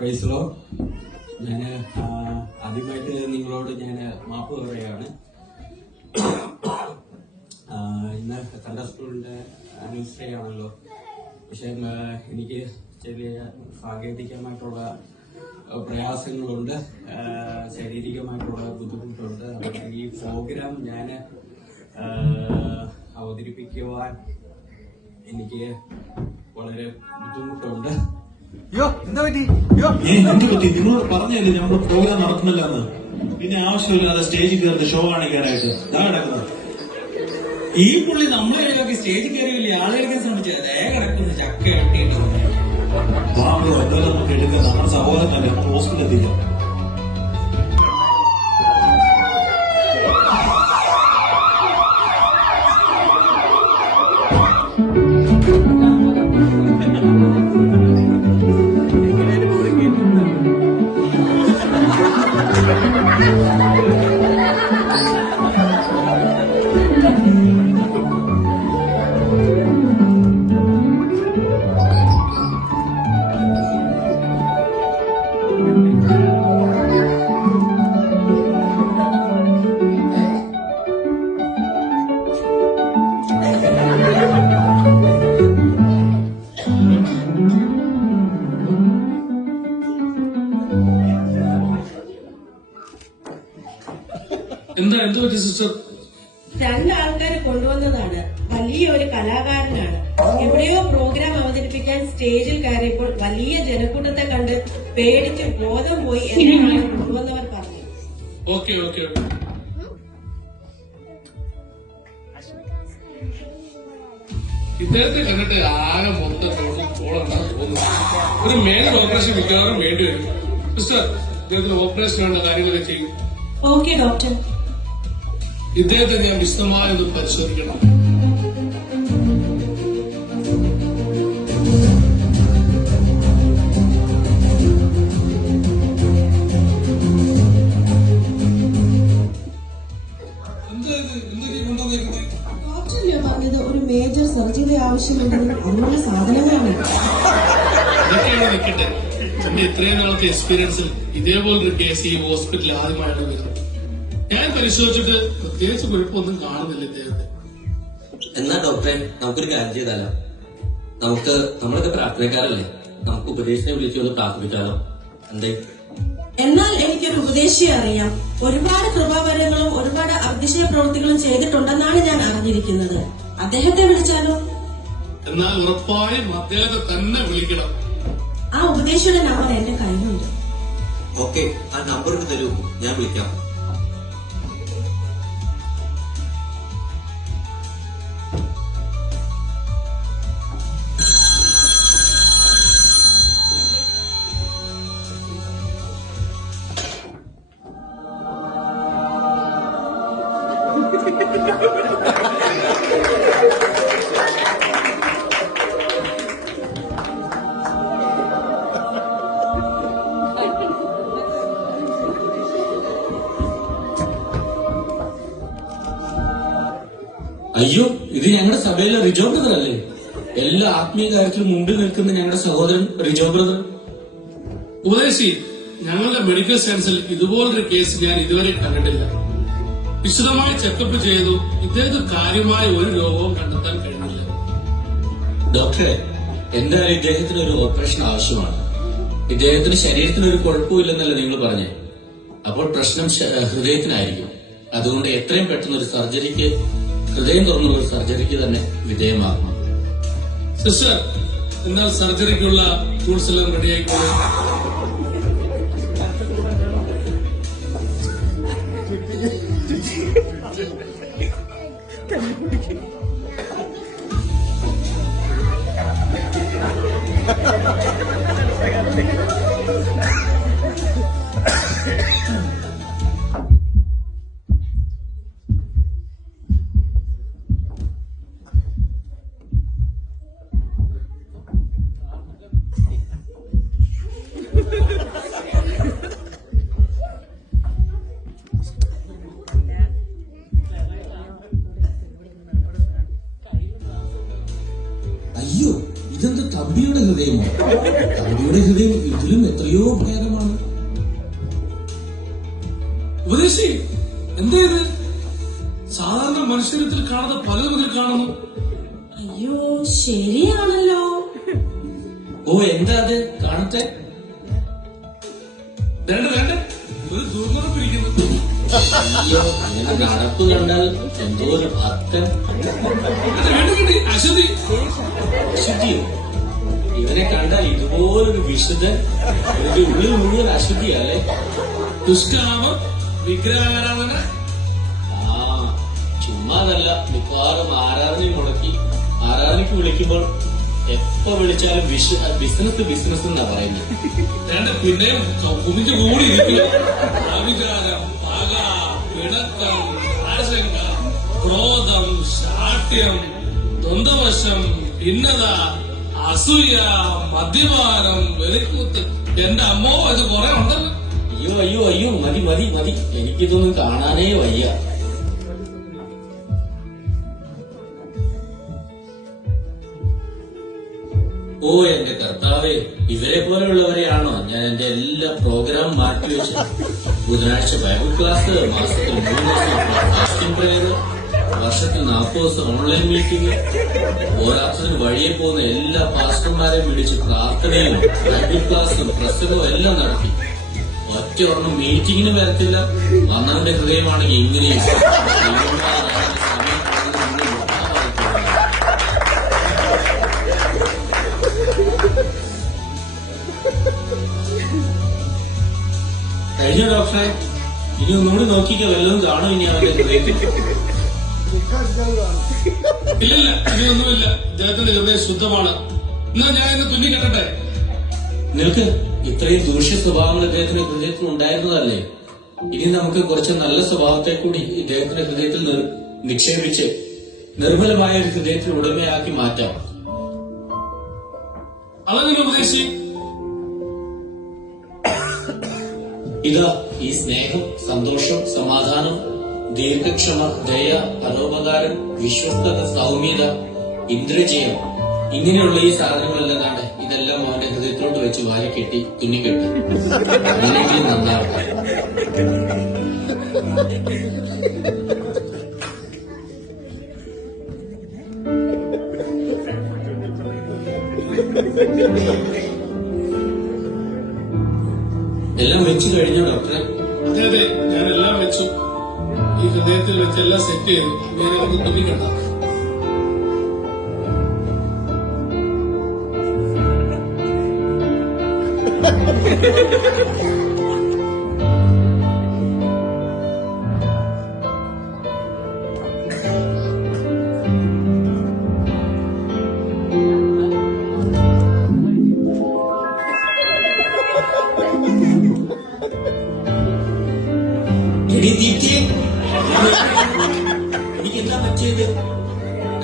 പ്രൈസലോ. ഞാൻ ആദ്യമായിട്ട് നിങ്ങളോട് ഞാൻ മാപ്പ് പറയുകയാണ്. ഇന്ന് സൺഡേ സ്കൂളിന്റെ ആനിവേഴ്സറി ആണല്ലോ. പക്ഷെ എനിക്ക് ചെറിയ സാങ്കേതികമായിട്ടുള്ള പ്രയാസങ്ങളുണ്ട്, ശാരീരികമായിട്ടുള്ള ബുദ്ധിമുട്ടുണ്ട്. ഈ പ്രോഗ്രാം ഞാൻ അവതരിപ്പിക്കുവാൻ എനിക്ക് വളരെ ബുദ്ധിമുട്ടുണ്ട്. എന്താ പറ്റി? എന്ത് പറ്റി? നിങ്ങളോട് പറഞ്ഞല്ലേ നമ്മൾ പ്രോഗ്രാം നടത്തുന്നില്ലെന്ന്. പിന്നെ ആവശ്യമില്ലാതെ സ്റ്റേജിൽ കയറുന്ന ഷോ കാണിക്കാനായിട്ട് ഇതാ കിടക്കുന്നത്. ഈ പുള്ളി നമ്മളെ ഒഴിവാക്കി സ്റ്റേജിൽ കയറി വലിയ ആളെടുക്കാൻ ശ്രമിച്ചത് കിടക്കുന്ന ചക്ക എട്ടിയിട്ട് എന്തായാലും നമുക്ക് എടുക്കാം. നമ്മുടെ സഹോദരൻ തന്നെ ഹോസ്പിറ്റലിൽ എത്തിക്കാം. എന്ത് പറ്റി സിസ്റ്റർ? രണ്ടാൾക്കാരെ കൊണ്ടുവന്നതാണ്. വലിയ ഒരു കലാകാരനാണ്. എവിടെയോ പ്രോഗ്രാം അവതരിപ്പിക്കാൻ സ്റ്റേജിൽ കയറിയപ്പോൾ വലിയ ജനക്കൂട്ടത്തെ കണ്ട് പേടിച്ച് ബോധം പോയി എന്നാണ് കൊണ്ടുവന്നവർ പറഞ്ഞത്. ഓക്കെ ഓക്കെ ഇദ്ദേഹത്തെ കണ്ടിട്ട് ആകെ മൊത്തം പോളെന്നാണ് തോന്നുന്നത്. ഒരു മേജർ ഓപ്പറേഷൻ മിക്കവാറും വേണ്ടി വരും. സിസ്റ്റർ, ഇദ്ദേഹത്തിന് ഓപ്പറേഷൻ വേണ്ട കാര്യങ്ങളൊക്കെ ചെയ്യും. Okay doctor. ഇദ്ദേഹത്തെ ഞാൻ വിശദമായി ഒന്ന് പരിശോധിക്കണം. ഡോക്ടറല്ലേ പറഞ്ഞത് ഒരു മേജർ സർജറി ആവശ്യമുണ്ടെന്ന്? അതിനുള്ള സാധനങ്ങളാണ്. ഇതൊക്കെയാണ് നിൽക്കട്ടെ. എന്റെ ഇത്രയും നാളത്തെ എക്സ്പീരിയൻസിൽ ഇതേപോലൊരു കേസ് ഈ ഹോസ്പിറ്റലിൽ ആദ്യമായിട്ട് വരുന്നത്. ഞാൻ പരിശോധിച്ചിട്ട് പ്രത്യേകിച്ച് കുഴപ്പമൊന്നും കാണുന്നില്ല ഇദ്ദേഹത്തെ. എന്നാ ഡോക്ടറെ, നമുക്കൊരു കാര്യം ചെയ്താലോ? നമ്മളൊക്കെ പ്രാർത്ഥനക്കാരല്ലേ, നമുക്ക് ഉപദേശിനെ വിളിച്ചൊന്ന് പ്രാർത്ഥിപ്പിച്ചാലോ? എന്തേ? എന്നാൽ എനിക്കൊരു ഉപദേശിയെ അറിയാം. ഒരുപാട് കൃപാവരങ്ങളും ഒരുപാട് അതിശയ പ്രവൃത്തികളും ചെയ്തിട്ടുണ്ടെന്നാണ് ഞാൻ അറിഞ്ഞിരിക്കുന്നത്. അദ്ദേഹത്തെ വിളിച്ചാലോ? എന്നാൽ ഉറപ്പായും അദ്ദേഹത്തെ തന്നെ വിളിക്കണം. ആ ഉപദേശിയുടെ നമ്പർ എന്റെ കയ്യിലുണ്ട്. ഓക്കെ, ആ നമ്പർ തരൂ, ഞാൻ വിളിക്കാം. അയ്യോ, ഇത് ഞങ്ങളുടെ സഭയിലെ റിജോ ബ്രദർ അല്ലേ? എല്ലാ ആത്മീയ കാര്യത്തിലും മുമ്പിൽ നിൽക്കുന്ന ഞങ്ങളുടെ സഹോദരൻ റിജോ ബ്രദർ. ഉപദേശി, ഞങ്ങളുടെ മെഡിക്കൽ സയൻസിൽ ഇതുപോലൊരു കേസ് ഞാൻ ഇതുവരെ കണ്ടിട്ടില്ല. വിശദമായി ചെക്കപ്പ് ചെയ്തു. ഇദ്ദേഹത്തിന് കാര്യമായ ഒരു രോഗവും കണ്ടെത്താൻ കഴിഞ്ഞില്ല. ഡോക്ടറെ, എന്തായാലും ഇദ്ദേഹത്തിന് ഒരു ഓപ്പറേഷൻ ആവശ്യമാണ്. ഇദ്ദേഹത്തിന് ശരീരത്തിന് ഒരു കുഴപ്പമില്ലെന്നല്ല നിങ്ങൾ പറഞ്ഞേ. അപ്പോൾ പ്രശ്നം ഹൃദയത്തിനായിരിക്കും. അതുകൊണ്ട് എത്രയും പെട്ടെന്ന് ഒരു സർജറിക്ക്, ഹൃദയം തുറന്നുള്ള ഒരു സർജറിക്ക് തന്നെ വിധേയമാക്കണം. സിസ്റ്റർ, എന്നാൽ സർജറിക്കുള്ള ടൂൾസ് എല്ലാം റെഡിയായിക്കോളൂ. നമ്മുടെ ഹൃദയം ഇതിലും എത്രയോ ഭേദമാണ്. ഉപദേശി, എന്താ ഇത്? സാധാരണ മനുഷ്യരത്തിൽ കാണുന്ന പലതും ഇതിൽ കാണുന്നു. അയ്യോ, ശരിയാണല്ലോ. ഓ, എന്താ അത്? കാണട്ടെ. വേണ്ട വേണ്ട, ഒരു ദുർനടപ്പിരിക്കുന്നു. അയ്യോ, ഇങ്ങനെ നടപ്പ് കണ്ടാൽ എന്തോ ഒരു ഭക്തൻ. വേണ്ടി അശുദ്ധി. അശുദ്ധിയോ? ഇവനെ കണ്ടാൽ ഇതുപോലൊരു വിശുദ്ധൻ, ഒരു ഉള്ളിൽ മുഴുവൻ അശുദ്ധിയല്ലേ? ദുഷ്കാമം, വിഗ്രഹാരാധന. ആ, ചുമ്മാതല്ല. മിക്കവാറും ആരാധനയ്ക്ക് വിളിക്കുമ്പോൾ എപ്പോ വിളിച്ചാലും ബിസിനസ് എന്നാ പറയുന്നത്. വേണ്ട, പിന്നെ കുമിഞ്ഞു കൂടി ഇരിക്കുക. അവികാരം, പക, പിണക്കം, ആശങ്ക, ക്രോധം, ശാഠ്യം, ദ്വന്ദ്വവശം, ഭിന്നത, അസൂയ, മദ്യപാനം, വെളിക്കുത്ത്. എന്റെ അമ്മോ, ഇത് കുറെ ഉണ്ടല്ലോ. അയ്യോ അയ്യോ അയ്യോ, മതി മതി മതി, എനിക്കിതൊന്നും കാണാനേ വയ്യ. ഓ എന്റെ കർത്താവേ, ഇവരെ പോലെയുള്ളവരെയാണോ ഞാൻ എന്റെ എല്ലാ പ്രോഗ്രാം മാറ്റിവെച്ചത്? ബുധനാഴ്ച ബൈബിൾ ക്ലാസ്, മാസത്തിൽ 3 ദിവസം ഫാസ്റ്റിംഗ് പ്രയർ, വർഷത്തിൽ 40 ദിവസം ഓൺലൈൻ മീറ്റിംഗ്, ഓരോരുത്തരും വഴിയെ പോകുന്ന എല്ലാ പാസ്റ്റർമാരെയും വിളിച്ച് പ്രാർത്ഥനയും ബൈബിൾ ക്ലാസ്സും പ്രസംഗവും എല്ലാം നടത്തി. ഒറ്റ ഒരെണ്ണം മീറ്റിങ്ങിന് വരത്തില്ല. വന്നവന്റെ ഹൃദയമാണെങ്കിൽ ഇങ്ങനെയും. കഴിഞ്ഞ ഡോക്ടറെ, ഇനി ഒന്നുകൂടി നോക്കിക്കോ, വല്ലതും കാണും ഇനി അവന്റെ ഹൃദയത്തിൽ. ഇല്ലില്ല, ഇനിയൊന്നുമില്ല. ഇദ്ദേഹത്തിന്റെ ഹൃദയം ശുദ്ധമാണ്. എന്നാ ഞാൻ ഇന്ന് തുന്നി കെട്ടട്ടെ. നിനക്ക് ഇത്രയും ദൂഷ്യ സ്വഭാവങ്ങൾ ഇദ്ദേഹത്തിന്റെ ഹൃദയത്തിൽ ഉണ്ടായിരുന്നതല്ലേ? ഇനി നമുക്ക് കുറച്ച് നല്ല സ്വഭാവത്തെ കൂടി ഇദ്ദേഹത്തിന്റെ ഹൃദയത്തിൽ നിക്ഷേപിച്ച് നിർമ്മലമായ ഒരു ഹൃദയത്തിൽ ഉടമയാക്കി മാറ്റാം. അതെങ്ങനെ ഉപദേശി? ഇതാ ഈ സ്നേഹം, സന്തോഷം, സമാധാനം, ദീർഘക്ഷമ, ദയ, പരോപകാരം, വിശ്വസ്തത, സൗമ്യത, ഇന്ദ്രജയം, ഇങ്ങനെയുള്ള ഈ സാധനങ്ങളെല്ലാം കണ്ട് ഇതെല്ലാം അവന്റെ ഹൃദയത്തിലോട്ട് വെച്ച് വാരിക്കെട്ടി തുന്നിക്കെട്ടി. അങ്ങനെയെങ്കിലും നന്നാവട്ടെ. എല്ലാം വെച്ചു കഴിഞ്ഞോ ഡോക്ടറെ? അതെ അതെ, ഞാനെല്ലാം വെച്ചു. ഈ ഹൃദയത്തിൽ വെച്ച് എല്ലാം സെറ്റ് ചെയ്തു. വേറെ ഒന്ന് തുന്നിക്കണ്ട. എനിക്കെന്താ പറ്റിയത്?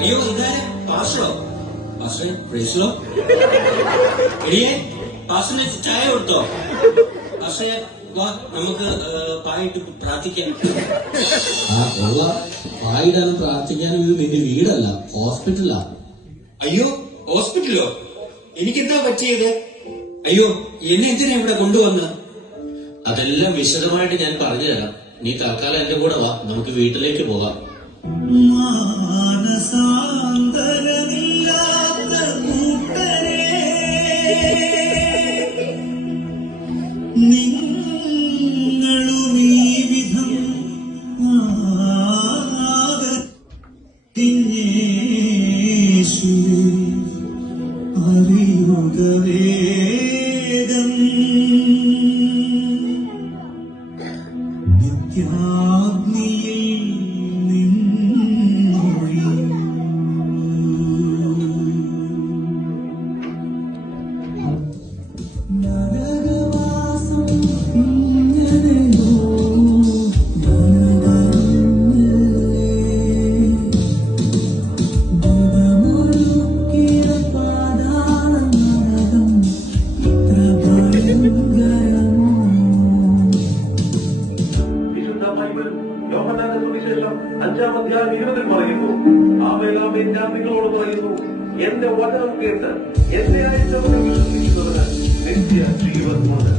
അയ്യോ, ഇതാരെ? പാസ്റ്ററോ? പാസ്റ്ററെ, പ്രൈസിലോ? എടിയേ, പാസ്റ്ററിന് ചായ കൊടുത്തോ? പാസ്റ്ററെ, വാ, നമുക്ക് പായിട്ട് പ്രാർത്ഥിക്കാം. ആ കൊള്ള, പായിടാനും പ്രാർത്ഥിക്കാനും ഇത് നിന്റെ വീടല്ല, ഹോസ്പിറ്റലാ. അയ്യോ, ഹോസ്പിറ്റലോ? എനിക്കെന്താ പറ്റിയത്? അയ്യോ, എന്നെ എന്തിനാ ഇവിടെ കൊണ്ടുവന്ന്? അതെല്ലാം വിശദമായിട്ട് ഞാൻ പറഞ്ഞു തരാം. നീ തൽക്കാലം എന്റെ കൂടെ വാ, നമുക്ക് വീട്ടിലേക്ക് പോകാം. മാനസാന്തരമില്ലാത്ത കൂട്ടരെ, നിങ്ങളും ഈ വിധം യേശു അറിയുക വേദം. നിത്യാഗ്നിയിൽ നിന്നൊഴിയും എന്റെ വചനം കേട്ട് എന്നെ അയച്ചവനെ വിശ്വസിക്കുന്നവന് നിത്യ ജീവൻ ഉണ്ട്.